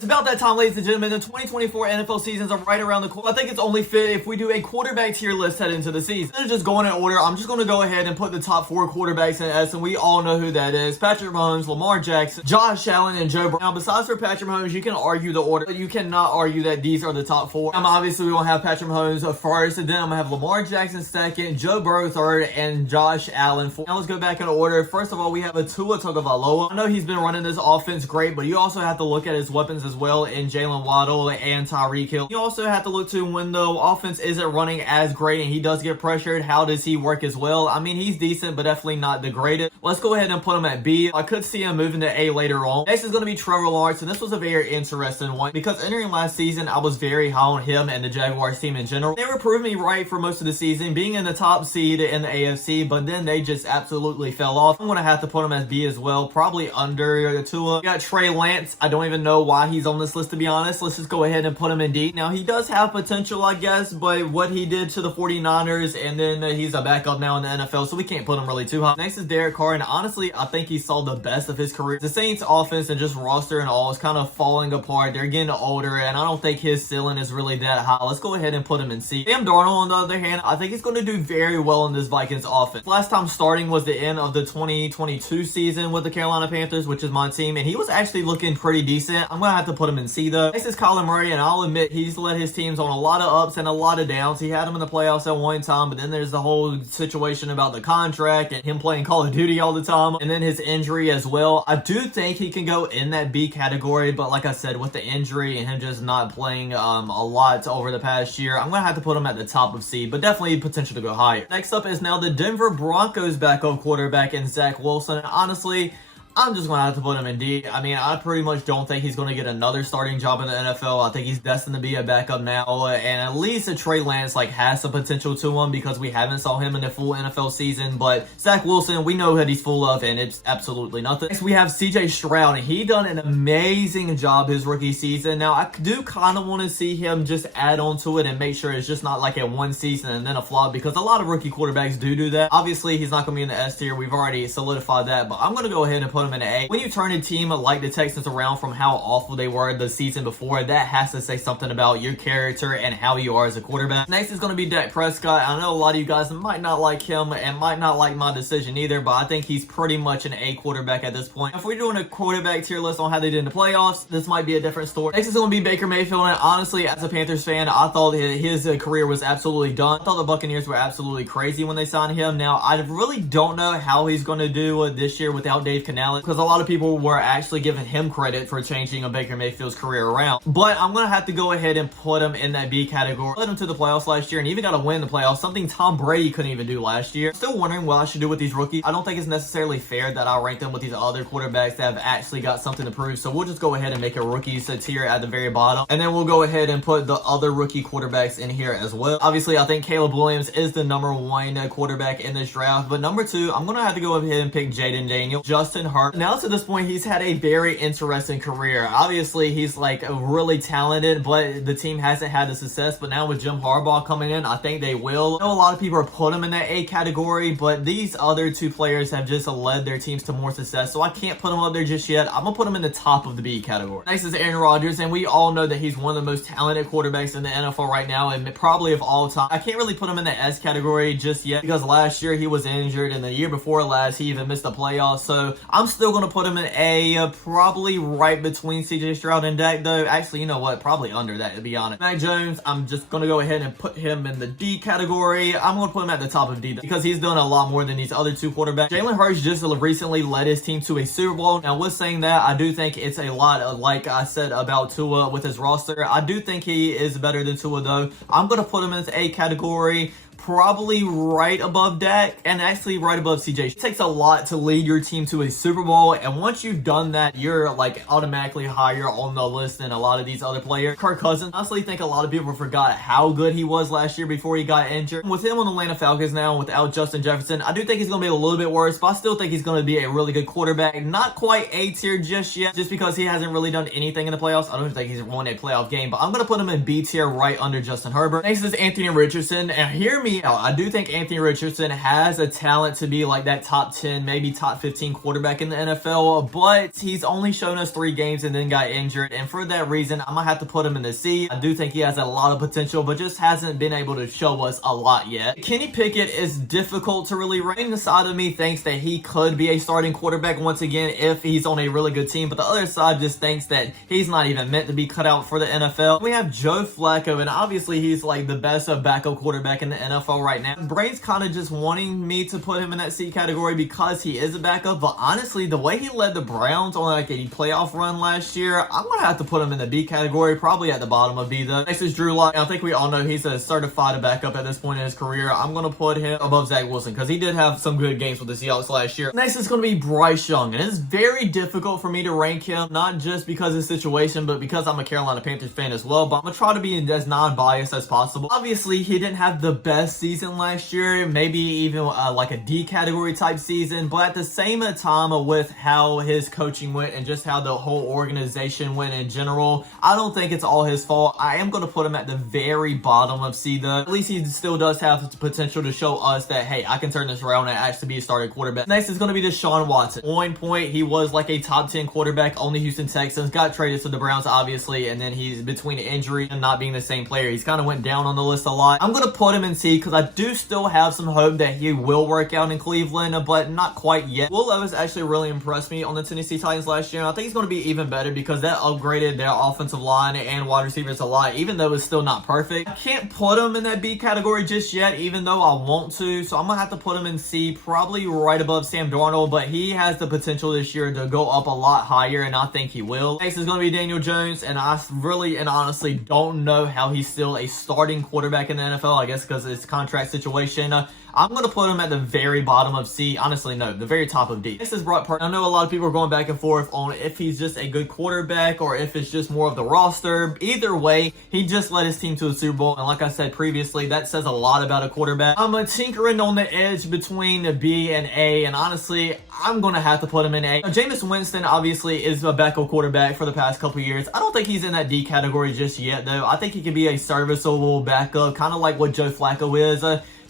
It's about that time, ladies and gentlemen. The 2024 NFL seasons are right around the corner. I think it's only fit if we do a quarterback tier list heading into the season. Instead of just going in order, I'm just going to go ahead and put the top 4 quarterbacks in S, and we all know who that is. Patrick Mahomes, Lamar Jackson, Josh Allen, and Joe Burrow. Now, besides for Patrick Mahomes, you can argue the order, but you cannot argue that these are the top 4. Obviously, we won't have Patrick Mahomes first, and then I'm going to have Lamar Jackson second, Joe Burrow third, and Josh Allen fourth. Now, let's go back in order. First of all, we have a Tua Tagovailoa. I know he's been running this offense great, but you also have to look at his weapons as well in Jalen Waddle and Tyreek Hill. You also have to look to when the offense isn't running as great and he does get pressured, how does he work as well? I mean, he's decent, but definitely not the greatest. Let's go ahead and put him at B. I could see him moving to A later on. Next is going to be Trevor Lawrence, and this was a very interesting one because entering last season, I was very high on him and the Jaguars team in general. They were proving me right for most of the season, being in the top seed in the AFC, but then they just absolutely fell off. I'm going to have to put him as B as well, probably under Tua. We got Trey Lance. I don't even know why he's on this list, to be honest. Let's just go ahead and put him in D. Now, he does have potential, I guess, but what he did to the 49ers, and then he's a backup now in the NFL, so we can't put him really too high. Next is Derek Carr, and honestly, I think he saw the best of his career. The Saints offense and just roster and all is kind of falling apart. They're getting older, and I don't think his ceiling is really that high. Let's go ahead and put him in C. Sam Darnold, on the other hand, I think he's going to do very well in this Vikings offense. Last time starting was the end of the 2022 season with the Carolina Panthers, which is my team, and he was actually looking pretty decent. I'm going to have to put him in C, though. Next is Kyler Murray, and I'll admit he's led his teams on a lot of ups and a lot of downs. He had them in the playoffs at one time, but then there's the whole situation about the contract and him playing Call of Duty all the time, and then his injury as well. I do think he can go in that B category, but like I said, with the injury and him just not playing a lot over the past year, I'm going to have to put him at the top of C, but definitely potential to go higher. Next up is now the Denver Broncos backup quarterback in Zach Wilson, and honestly, I'm just going to have to put him in D. I mean, I pretty much don't think he's going to get another starting job in the NFL. I think he's destined to be a backup now. And at least Trey Lance has some potential to him because we haven't saw him in the full NFL season. But Zach Wilson, we know that he's full of, and it's absolutely nothing. Next, we have CJ Stroud, and he done an amazing job his rookie season. Now, I do kind of want to see him just add on to it and make sure it's just not like a one season and then a flop, because a lot of rookie quarterbacks do that. Obviously, he's not going to be in the S tier. We've already solidified that, but I'm going to go ahead and put him in A. When you turn a team like the Texans around from how awful they were the season before, that has to say something about your character and how you are as a quarterback. Next is going to be Dak Prescott. I know a lot of you guys might not like him and might not like my decision either, but I think he's pretty much an A quarterback at this point. If we're doing a quarterback tier list on how they did in the playoffs, this might be a different story. Next is going to be Baker Mayfield, and honestly, as a Panthers fan, I thought his career was absolutely done. I thought the Buccaneers were absolutely crazy when they signed him. Now, I really don't know how he's going to do this year without Dave Canales, because a lot of people were actually giving him credit for changing Baker Mayfield's career around. But I'm going to have to go ahead and put him in that B category. Led him to the playoffs last year and even got to win the playoffs, something Tom Brady couldn't even do last year. Still wondering what I should do with these rookies. I don't think it's necessarily fair that I rank them with these other quarterbacks that have actually got something to prove. So we'll just go ahead and make a rookies tier at the very bottom. And then we'll go ahead and put the other rookie quarterbacks in here as well. Obviously, I think Caleb Williams is the number 1 quarterback in this draft. But number 2, I'm going to have to go ahead and pick Jaden Daniels. Justin Herbert. Now to this point, he's had a very interesting career. Obviously, he's really talented, but the team hasn't had the success. But now with Jim Harbaugh coming in, I think they will. I know a lot of people are putting him in that A category, but these other 2 players have just led their teams to more success, so I can't put him up there just yet. I'm gonna put him in the top of the B category. Next is Aaron Rodgers, and we all know that he's one of the most talented quarterbacks in the NFL right now, and probably of all time. I can't really put him in the S category just yet because last year he was injured, and the year before last he even missed the playoffs. So I'm still gonna put him in A, probably right between CJ Stroud and Dak, though. Actually, you know what? Probably under that, to be honest. Mac Jones, I'm just going to go ahead and put him in the D category. I'm going to put him at the top of D, though, because he's done a lot more than these other 2 quarterbacks. Jalen Hurts just recently led his team to a Super Bowl. Now, with saying that, I do think it's a lot, like I said about Tua with his roster. I do think he is better than Tua, though. I'm going to put him in the A category. probably right above Dak and actually right above CJ. It takes a lot to lead your team to a Super Bowl, and once you've done that, you're like automatically higher on the list than a lot of these other players. Kirk Cousins, honestly think a lot of people forgot how good he was last year before he got injured. With him on the Atlanta Falcons now, without Justin Jefferson, I do think he's going to be a little bit worse, but I still think he's going to be a really good quarterback. Not quite A tier just yet, just because he hasn't really done anything in the playoffs. I don't think he's won a playoff game, but I'm going to put him in B tier right under Justin Herbert. Next is Anthony Richardson, and hear me me out. I do think Anthony Richardson has a talent to be like that top 10, maybe top 15 quarterback in the NFL, but he's only shown us 3 games and then got injured. And for that reason, I'm going to have to put him in the C. I do think he has a lot of potential, but just hasn't been able to show us a lot yet. Kenny Pickett is difficult to really rank. The side of me thinks that he could be a starting quarterback once again if he's on a really good team, but the other side just thinks that he's not even meant to be cut out for the NFL. We have Joe Flacco, and obviously he's like the best backup quarterback in the NFL right now. Brain's kind of just wanting me to put him in that C category because he is a backup, but honestly, the way he led the Browns on like a playoff run last year, I'm gonna have to put him in the B category, probably at the bottom of B though. Next is Drew Lock. I think we all know he's a certified backup at this point in his career. I'm gonna put him above Zach Wilson because he did have some good games with the Seahawks last year. Next is gonna be Bryce Young, and it's very difficult for me to rank him, not just because of his situation, but because I'm a Carolina Panthers fan as well. But I'm gonna try to be as non-biased as possible. Obviously, he didn't have the best season last year, maybe even like a D category type season, but at the same time with how his coaching went and just how the whole organization went in general, I don't think it's all his fault. I am going to put him at the very bottom of C though. At least he still does have the potential to show us that, hey, I can turn this around and actually be a starting quarterback. Next is going to be Deshaun Watson. On point, he was like a top 10 quarterback on the Houston Texans, got traded to the Browns obviously, and then he's between injury and not being the same player. He's kind of went down on the list a lot. I'm going to put him in C because I do still have some hope that he will work out in Cleveland, but not quite yet. Will Levis actually really impressed me on the Tennessee Titans last year, and I think he's going to be even better because that upgraded their offensive line and wide receivers a lot, even though it's still not perfect. I can't put him in that B category just yet, even though I want to, so I'm going to have to put him in C, probably right above Sam Darnold, but he has the potential this year to go up a lot higher, and I think he will. Next is going to be Daniel Jones, and I really and honestly don't know how he's still a starting quarterback in the NFL, I guess because of his contract situation. I'm going to put him at the very bottom of C. Honestly, no, the very top of D. This is Brock Purdy. I know a lot of people are going back and forth on if he's just a good quarterback or if it's just more of the roster. Either way, he just led his team to a Super Bowl. And like I said previously, that says a lot about a quarterback. I'm tinkering on the edge between B and A. And honestly, I'm going to have to put him in A. Now, Jameis Winston obviously is a backup quarterback for the past couple years. I don't think he's in that D category just yet, though. I think he could be a serviceable backup, kind of like what Joe Flacco is.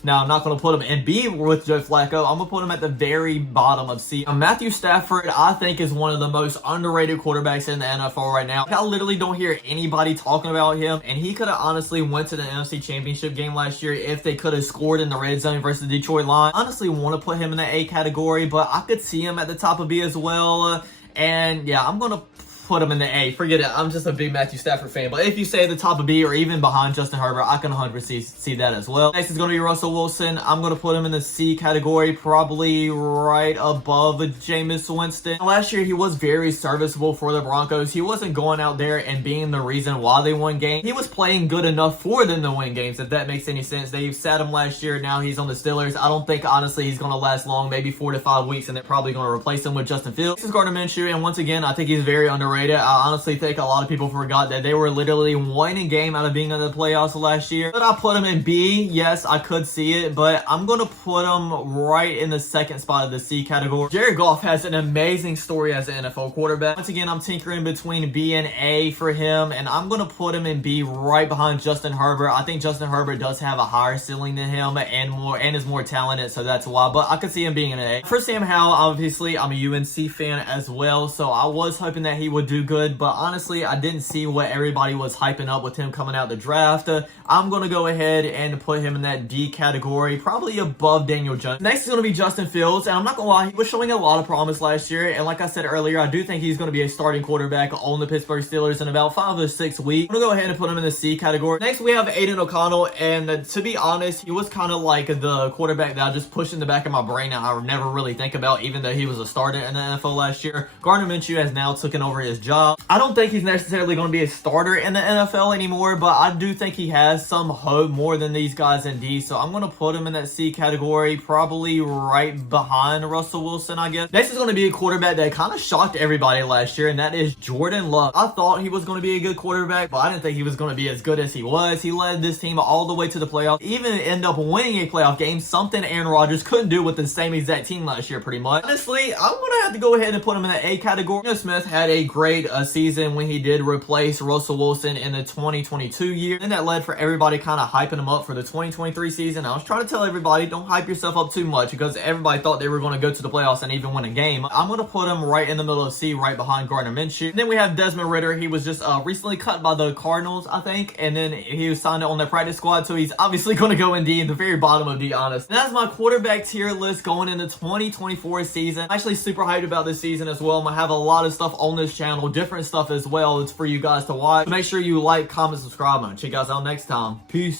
Now, I'm not going to put him in B with Joe Flacco. I'm going to put him at the very bottom of C. Matthew Stafford, I think, is one of the most underrated quarterbacks in the NFL right now. I literally don't hear anybody talking about him, and he could have honestly went to the NFC Championship game last year if they could have scored in the red zone versus the Detroit Lions. I honestly want to put him in the A category, but I could see him at the top of B as well. And yeah, I'm going to put him in the A. Forget it. I'm just a big Matthew Stafford fan. But if you say the top of B or even behind Justin Herbert, I can 100% see that as well. Next is going to be Russell Wilson. I'm going to put him in the C category, probably right above Jameis Winston. Last year, he was very serviceable for the Broncos. He wasn't going out there and being the reason why they won games. He was playing good enough for them to win games, if that makes any sense. They sat him last year. Now he's on the Steelers. I don't think, honestly, he's going to last long, maybe 4 to 5 weeks, and they're probably going to replace him with Justin Fields. This is Gardner Minshew, and once again, I think he's very underrated. I honestly think a lot of people forgot that they were literally one game out of being in the playoffs last year. But I put him in B. Yes, I could see it, but I'm going to put him right in the second spot of the C category. Jared Goff has an amazing story as an NFL quarterback. Once again, I'm tinkering between B and A for him, and I'm going to put him in B right behind Justin Herbert. I think Justin Herbert does have a higher ceiling than him and is more talented, so that's why. But I could see him being an A. For Sam Howell, obviously, I'm a UNC fan as well, so I was hoping that he would do good, but honestly, I didn't see what everybody was hyping up with him coming out the draft. I'm going to go ahead and put him in that D category, probably above Daniel Jones. Next is going to be Justin Fields, and I'm not going to lie, he was showing a lot of promise last year, and like I said earlier, I do think he's going to be a starting quarterback on the Pittsburgh Steelers in about 5 or 6 weeks. I'm going to go ahead and put him in the C category. Next, we have Aiden O'Connell, and to be honest, he was kind of like the quarterback that I just pushed in the back of my brain and I would never really think about, even though he was a starter in the NFL last year. Gardner Minshew has now taken over his job. I don't think he's necessarily going to be a starter in the NFL anymore, but I do think he has some hope more than these guys in D, so I'm going to put him in that C category, probably right behind Russell Wilson, I guess. Next is going to be a quarterback that kind of shocked everybody last year, and that is Jordan Love. I thought he was going to be a good quarterback, but I didn't think he was going to be as good as he was. He led this team all the way to the playoffs, even end up winning a playoff game, something Aaron Rodgers couldn't do with the same exact team last year, pretty much. Honestly, I'm going to have to go ahead and put him in the A category. Geno Smith had a great great season when he did replace Russell Wilson in the 2022 year. And that led for everybody kind of hyping him up for the 2023 season. I was trying to tell everybody, don't hype yourself up too much because everybody thought they were going to go to the playoffs and even win a game. I'm going to put him right in the middle of C, right behind Gardner Minshew. And then we have Desmond Ridder. He was just recently cut by the Cardinals, I think. And then he was signed on their practice squad. So he's obviously going to go in D, in the very bottom of D, honest. And that's my quarterback tier list going into 2024 season. I'm actually super hyped about this season as well. I'm going to have a lot of stuff on this channel, different stuff as well. It's for you guys to watch. So make sure you like, comment, subscribe, and check us out next time. Peace.